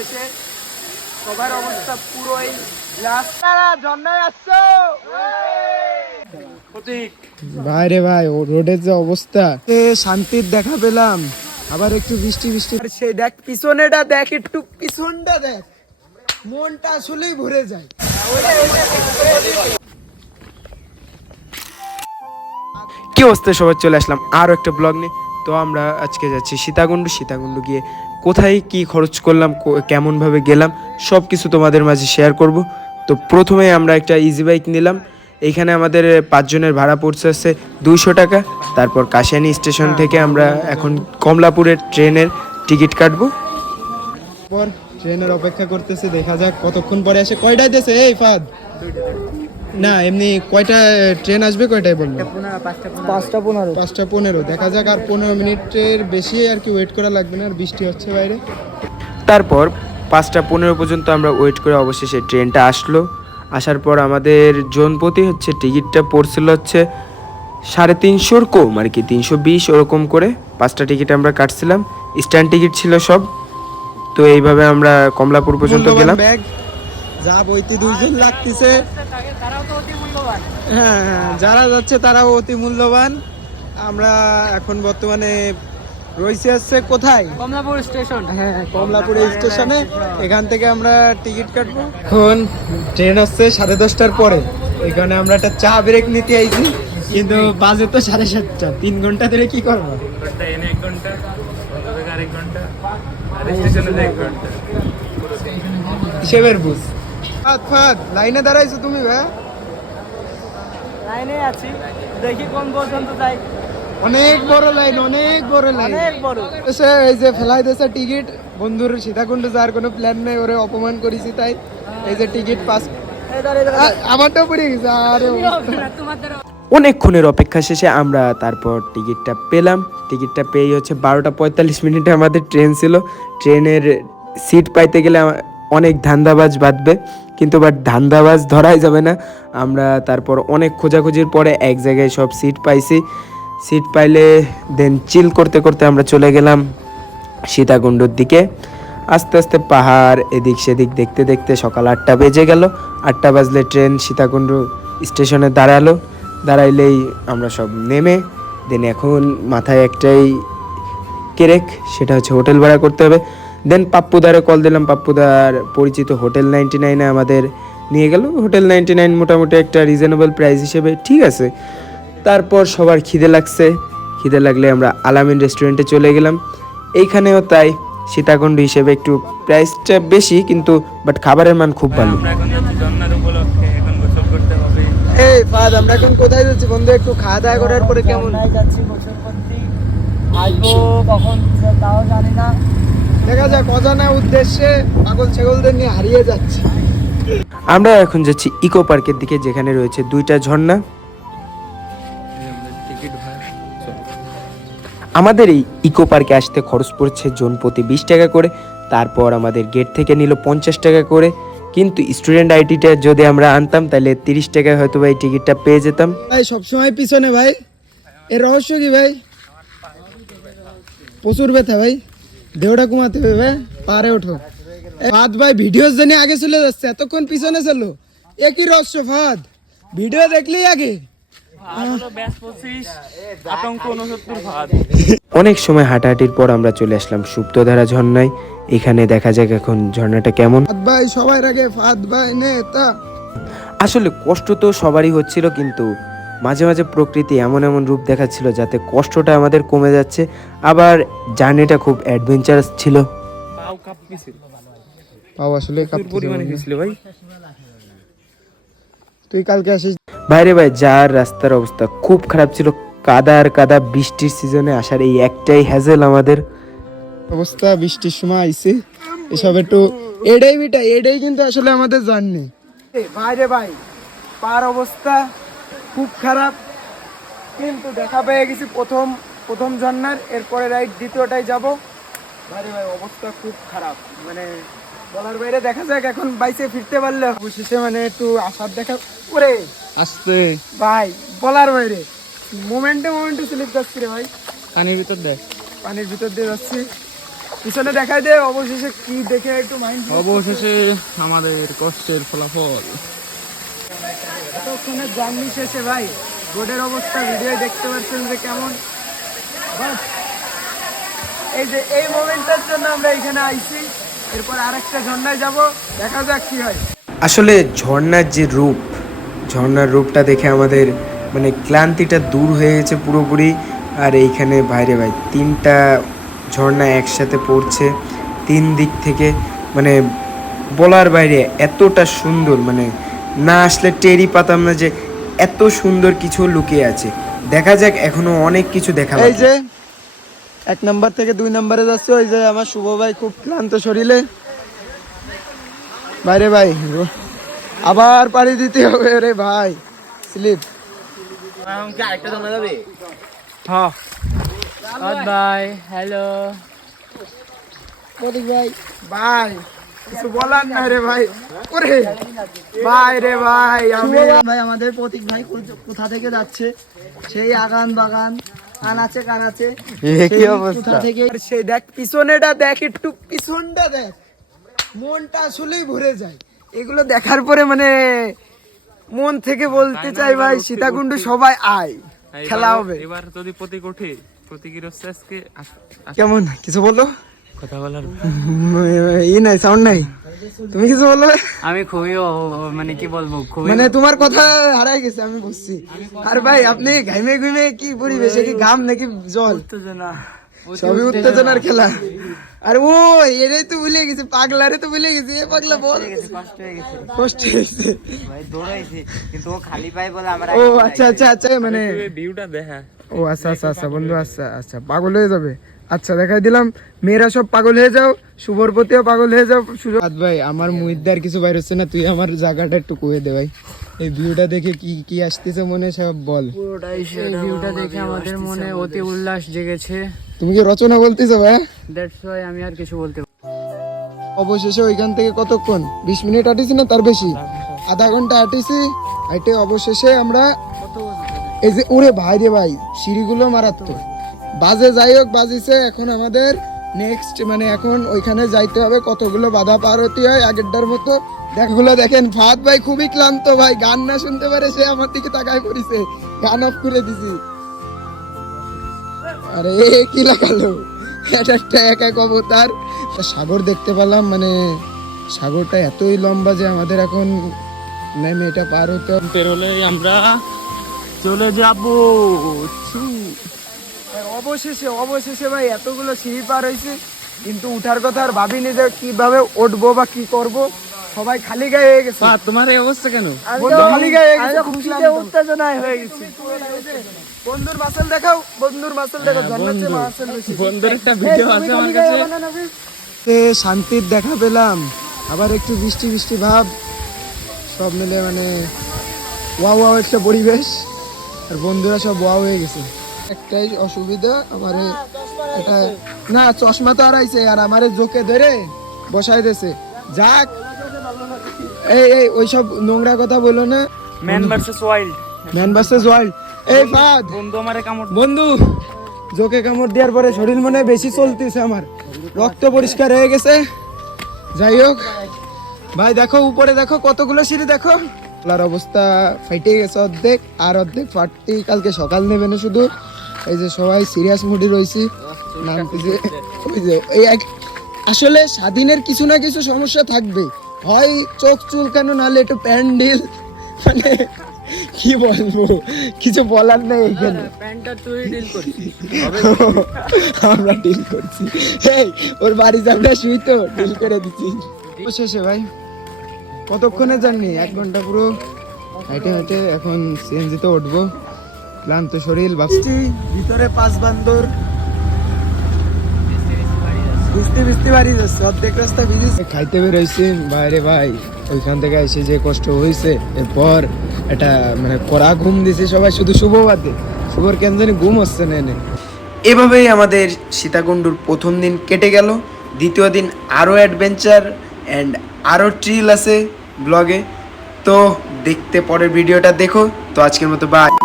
শেষে সবার অবস্থা পুরোই রাস্তারা ঝর্ণায় আসছো। প্রতীক ভাই রে ভাই ও রোডের যে অবস্থা। এ শান্তির দেখা পেলাম। আবার একটু বৃষ্টি বৃষ্টি। আর সেই দেখ পিছনেটা দেখ একটু পিছনটা দেখ। মনটা আসলেই ভরে যায়। কি অবস্থা? সবাই চলে আসলাম আরও একটা ব্লগ নিয়ে। তো আমরা আজকে যাচ্ছি সীতাকুণ্ড। সীতাকুণ্ড গিয়ে কোথায় কি খরচ করলাম কো- কেমনভাবে গেলাম সব কিছু তোমাদের মাঝে শেয়ার করব। তো প্রথমে আমরা একটা ইজি বাইক নিলাম। এইখানে আমাদের পাঁচজনের ভাড়া পড়ছে হচ্ছে দুইশো টাকা। তারপর কাশিয়ানি স্টেশন থেকে আমরা এখন কমলাপুরের ট্রেনের টিকিট কাটবো। ট্রেনের অপেক্ষা করতেছে দেখা যাক কতক্ষণ পরে আসে। কয়টায় দেশে? এই ফাদ। না এমনি কয়টা ট্রেন আসবে কয়টায় বলল? পাঁচটা পনেরো পাঁচটা পনেরো। দেখা যাক আর পনেরো মিনিটের বেশি আর কি ওয়েট করা লাগবে না আর বৃষ্টি হচ্ছে বাইরে। তারপর পাঁচটা পনেরো পর্যন্ত আমরা ওয়েট করে অবশেষে ট্রেনটা আসলো। আসার পর আমাদের জনপ্রতি হচ্ছে টিকিটটা পড়ছিল হচ্ছে সাড়ে তিনশোর কম আর কি তিনশো বিশ ওরকম করে পাঁচটা টিকিট আমরা কাটছিলাম। স্ট্যান্ড টিকিট ছিল সব। তো এইভাবে আমরা কমলাপুর পর্যন্ত গেলাম। যা বইতে দুইজন লাগতেছে। হ্যাঁ হ্যাঁ যারা যাচ্ছে তারাও অতি মূল্যবান। আমরা এখন বর্তমানে রয়েছে হচ্ছে কোথায়? কমলাপুর স্টেশন। হ্যাঁ কমলাপুর স্টেশনে। এখান থেকে আমরা টিকিট কাটবো। এখন ট্রেন হচ্ছে সাড়ে দশটার পরে। এখানে আমরা একটা চা ব্রেক নিতে আইছি কিন্তু বাজে তো সাড়ে সাতটা। তিন ঘণ্টা ধরে কি করব? হিসেবের বুঝ। ফাদ ফাদ লাইনে দাঁড়াইছো তুমি ভাই। লাইনে আছি। দেখি কোন পর্যন্ত যাই অনেক বড় লাইন অনেক বড় লাইন। অনেক বড়। সে এই যে ফেলাই দিয়েছে টিকিট বন্ধুর সীতাকুণ্ড যাওয়ার কোনো প্ল্যান নেই ওরে অপমান করেছি তাই। এই যে টিকিট পাস আমারটাও পড়ে গেছে আরে অনেকক্ষণের অপেক্ষা শেষে আমরা তারপর টিকিটটা পেলাম। টিকিটটা পেয়ে হচ্ছে বারোটা পঁয়তাল্লিশ মিনিটে আমাদের ট্রেন ছিল। ট্রেনের সিট পাইতে গেলে অনেক ধান্দাবাজ বাঁধবে। কিন্তু বাট ধান্দাবাজ ধরাই যাবে না। আমরা তারপর অনেক খোঁজাখুঁজির পরে এক জায়গায় সব সিট পাইছি। সিট পাইলে দেন চিল করতে করতে আমরা চলে গেলাম সীতাকুণ্ডর দিকে। আস্তে আস্তে পাহাড় এদিক সেদিক দেখতে দেখতে সকাল আটটা বেজে গেল। আটটা বাজলে ট্রেন সীতাকুণ্ড স্টেশনে দাঁড়াল। দাঁড়াইলেই আমরা সব নেমে দেন এখন মাথায় একটাই কেরেক, সেটা হচ্ছে হোটেল ভাড়া করতে হবে। দেন পাপ্পুদারে কল দিলাম। পাপ্পুদার পরিচিত হোটেল নাইনটি নাইনে আমাদের নিয়ে গেল। হোটেল নাইনটি নাইন মোটামুটি একটা রিজনেবল প্রাইস হিসেবে ঠিক আছে। তারপর সবার খিদে লাগছে। খিদে লাগলে আমরা আলামিন রেস্টুরেন্টে চলে গেলাম। এইখানেও তাই সীতাকুণ্ড হিসেবে একটু প্রাইসটা বেশি কিন্তু বাট খাবারের মান খুব ভালো। এই ফাদ আমরা এখন কোথায় যাচ্ছি বন্ধু? একটু খাওয়া দাওয়া করার পরে কেমন? যাচ্ছি বছর প্রতি আসব কখন? তাও জানি না। দেখা যাক অজানা উদ্দেশ্যে পাগল ছাগলদের নিয়ে হারিয়ে যাচ্ছে। আমরা এখন যাচ্ছি ইকো পার্কের দিকে যেখানে রয়েছে দুইটা ঝর্ণা। আমাদের এই ইকো পার্কে আসতে খরচ পড়ছে জন প্রতি বিশ টাকা করে। তারপর আমাদের গেট থেকে নিল পঞ্চাশ টাকা করে। কিন্তু স্টুডেন্ট আইডিটা যদি আমরা আনতাম তাহলে তিরিশ টাকায় হয়তো ভাই টিকিটটা পেয়ে যেতাম। ভাই সবসময় পিছনে ভাই। এর রহস্য কি ভাই? প্রচুর ব্যথা ভাই। দেহটা কমাতে হবে ভাই পারে ওঠো। ফাদ ভাই ভিডিওর জন্য আগে চলে যাচ্ছে এতক্ষণ পিছনে চলো একই রহস্য ফাদ ভিডিও দেখলেই আগে। অনেক সময় হাঁটাহাঁটির পর আমরা চলে আসলাম সুপ্তধারা ঝর্ণায়। এখানে দেখা যাক এখন ঝর্ণাটা কেমন। ভাই সবাই আগে ফাদ ভাই নেতা। আসলে কষ্ট তো সবারই হচ্ছিল কিন্তু মাঝে মাঝে প্রকৃতি এমন এমন রূপ দেখাচ্ছিল যাতে কষ্টটা আমাদের কমে যাচ্ছে। আবার জার্নিটা খুব অ্যাডভেঞ্চারাস ছিল। পাও আসলে পরিমাণে গেছিল ভাই। তুই কালকে আসিস? বাইরে ভাই যার রাস্তার অবস্থা খুব খারাপ ছিল কাদা আর কাদা বৃষ্টির সিজনে আসার এই একটাই হ্যাজেল আমাদের। অবস্থা বৃষ্টির সময় আইছে এসব একটু এটাই বিটা এটাই কিন্তু আসলে আমাদের জার্নি। এ, ভাই রে ভাই পার অবস্থা খুব খারাপ। কিন্তু দেখা পেয়ে গেছি প্রথম প্রথম ঝর্নার এরপরে রাইড দ্বিতীয়টাই যাব। ভাই ভাই অবস্থা খুব খারাপ। মানে বলার বাইরে দেখা যাক এখন বাইসে ফিরতে পারলে। অবশেষে মানে একটু আশার দেখা ওরে! আসতে। ভাই বলার বাইরে। মোমেন্টে মোমেন্টে স্লিপ যাচ্ছি রে ভাই। পানির ভিতর দেখ পানির ভিতর দিয়ে যাচ্ছি। পিছনে দেখাই দে অবশেষে কি দেখে একটু মাইন্ড অবশেষে আমাদের কষ্টের ফলাফল। এতক্ষণের জার্নি শেষে ভাই রোডের অবস্থা ভিডিও দেখতে পাচ্ছেন যে কেমন। বাস, এই যে এই মোমেন্টটার জন্য আমরা এখানে আইছি। এরপর আরেকটা ঝর্ণায় যাব, দেখা যাক কি হয়। আসলে ঝর্ণার যে রূপ, ঝর্ণার রূপটা দেখে আমাদের মানে ক্লান্তিটা দূর হয়ে গেছে পুরোপুরি। আর এইখানে বাইরে ভাই, তিনটা ঝর্ণা একসাথে পড়ছে। তিন দিক থেকে মানে বলার বাইরে এতটা সুন্দর মানে না আসলে টেরি পাতাম না যে এত সুন্দর কিছু লুকিয়ে আছে। দেখা যাক এখনও অনেক কিছু দেখা এই যে এক নাম্বার থেকে দুই নাম্বারে যাচ্ছে ওই যে আমার শুভ ভাই খুব ক্লান্ত শরীরে। বাইরে ভাই আবার পাড়ি দিতে হবে রে ভাই স্লিপ। হ্যাঁ। Bye hello. ভাই। ভাই কিছু বলার নাই রে ভাই। ওরে। ভাই রে ভাই ভাই আমাদের প্রতীক ভাই কোথা থেকে যাচ্ছে? সেই আগান বাগান আনাচে কানাচে সেই কোথা থেকে সেই দেখ পিছনেটা দেখ একটু পিছনটা দেখ। মনটা আসলেই ভরে যায়। এগুলো দেখার পরে মানে মন থেকে বলতে চাই ভাই সীতাকুণ্ড সবাই আয়। খেলা হবে। এবার যদি প্রতীক ওঠে প্রতীকের আজকে কেমন? কিছু বলো? কথা বলার? ই নাই সাউন্ড নাই। তুমি কিছু বলো আমি খুবই মানে কি বলব খুবই মানে তোমার কথা হারাই গেছে আমি বুঝছি। আর ভাই আপনি ঘাইমে ঘুমে কি পরিবেশে? কি ঘাম নাকি জল? উত্তেজনা। সবই উত্তেজনার খেলা। আর ও এটাই তো ভুলে গেছে পাগলারে তো ভুলে গেছে এ পাগলা বল। কষ্ট হয়ে গেছে কষ্ট হয়েছে ভাই দৌড়াইছি কিন্তু ও খালি পায়ে বলে আমার ও আচ্ছা আচ্ছা আচ্ছা মানে ভিউটা দেখা। ও আচ্ছা আচ্ছা আচ্ছা বন্ধু আচ্ছা আচ্ছা পাগল হয়ে যাবে। আচ্ছা দেখাই দিলাম। মেয়েরা সব পাগল হয়ে যাও শুভর প্রতিও পাগল হয়ে যাও সুযোগ ভাই আমার মুহিদ্দার কিছু বাইর হচ্ছে না তুই আমার জায়গাটা একটু কয়ে দে ভাই। এই ভিউটা দেখে কি কি আসতেছে মনে সব বল। এই ভিউটা দেখে আমাদের মনে অতি উল্লাস জেগেছে। তুমি কি রচনা বলতেছো ভাই? দ্যাটস ওয়াই আমি আর কিছু বলতে অবশেষে ওইখান থেকে কতক্ষণ? বিশ মিনিট আটিছি না তার বেশি? আধা ঘণ্টা আটিছি হাইটে অবশেষে আমরা এই যে ওরে ভাই রে ভাই সিঁড়িগুলো মারাত্মক। বাজে যাই হোক, বাজিছে। এখন আমাদের নেক্সট মানে এখন ওইখানে যাইতে হবে। কতগুলো বাধা পার হতে হয় আগেরটার মতো। দেখগুলো দেখেন ফাদ ভাই খুবই ক্লান্ত ভাই। গান না শুনতে পারে, সে আমার দিকে তাকায় পড়িছে। গান অফ করে দিছি। আরে, কি লাগালো? এটা একটা, এক এক অবতার। সাগর দেখতে পেলাম মানে সাগরটা এতই লম্বা যে আমাদের এখন নেমে এটা পার হতে পেরোলে আমরা চলে যাব। অবশেষে অবশেষে ভাই এতগুলো সিঁড়ি পার হয়েছে কিন্তু উঠার কথা আর ভাবিনি যে কীভাবে উঠবো বা কি করব। সবাই খালি গায়ে হয়ে গেছে। তোমার এই অবস্থা কেন? খালি গায়ে হয়ে গেছে খুশিতে উত্তেজনায় হয়ে গেছে। বন্ধুর মাসেল দেখাও বন্ধুর মাসেল দেখাও জন্মাচ্ছে মাসেল বেশি। বন্ধুর একটা ভিডিও আছে আমার কাছে। এ শান্তির দেখা পেলাম। আবার একটু বৃষ্টি বৃষ্টি ভাব। সব মিলে মানে ওয়া ওয়া একটা পরিবেশ। আর বন্ধুরা সব ওয়া হয়ে গেছে। একটাই অসুবিধা আমার এটা না চশমা তো হারাইছে আর আমার জোকে ধরে বসাই দিয়েছে। যাক এই এই ওইসব নোংরা কথা বলো না। Man versus wild man versus wild এই ফাদ বন্ধু আমারে কামড় বন্ধু জোকে কামড় দেওয়ার পরে শরীর মনে বেশি চলতেছে আমার। রক্ত পরিষ্কার হয়ে গেছে। যাই হোক ভাই দেখো উপরে দেখো কতগুলো সিঁড়ি দেখো। খেলার অবস্থা ফাইটে গেছে অর্ধেক আর অর্ধেক ফাটতেই কালকে সকাল নেবে না শুধু। এই যে সবাই সিরিয়াস মুডে রয়েছি। নামতেছে ওই যে এই এক আসলে স্বাধীনের কিছু না কিছু সমস্যা থাকবে। হয় চোখ চুল কেন নাহলে একটু প্যান্ডেল। মানে কি বলব? কিছু বলার নেই এখানে। প্যান্টটা তুই ডিল করছিস। আমরা ডিল করছি। এই ওর বাড়ি যাবটা শুই তো ডিল করে দিচ্ছি। শেষে ভাই কতক্ষণে জাননি এক ঘণ্টা পুরো? হেঁটে হেঁটে এখন সিএনজিতে উঠবো। ক্লান্ত শরীর ভাবছি ভিতরে পাঁচ বান্দর। ভিজতে ভিজতে বাড়ি যাচ্ছে অর্ধেক রাস্তা ভিজেছে। খাইতে বেরোইছি বাইরে ভাই ওইখান থেকে এসে যে কষ্ট হয়েছে এরপর এটা মানে কড়া ঘুম দিছে সবাই শুধু শুভ বাদে। শুভর কেন জানি ঘুম হচ্ছে না এনে। এভাবেই আমাদের সীতাকুণ্ডুর প্রথম দিন কেটে গেল। দ্বিতীয় দিন আরও অ্যাডভেঞ্চার অ্যান্ড আরও ট্রিল আছে ব্লগে তো দেখতে পরের ভিডিওটা দেখো। তো আজকের মতো বাই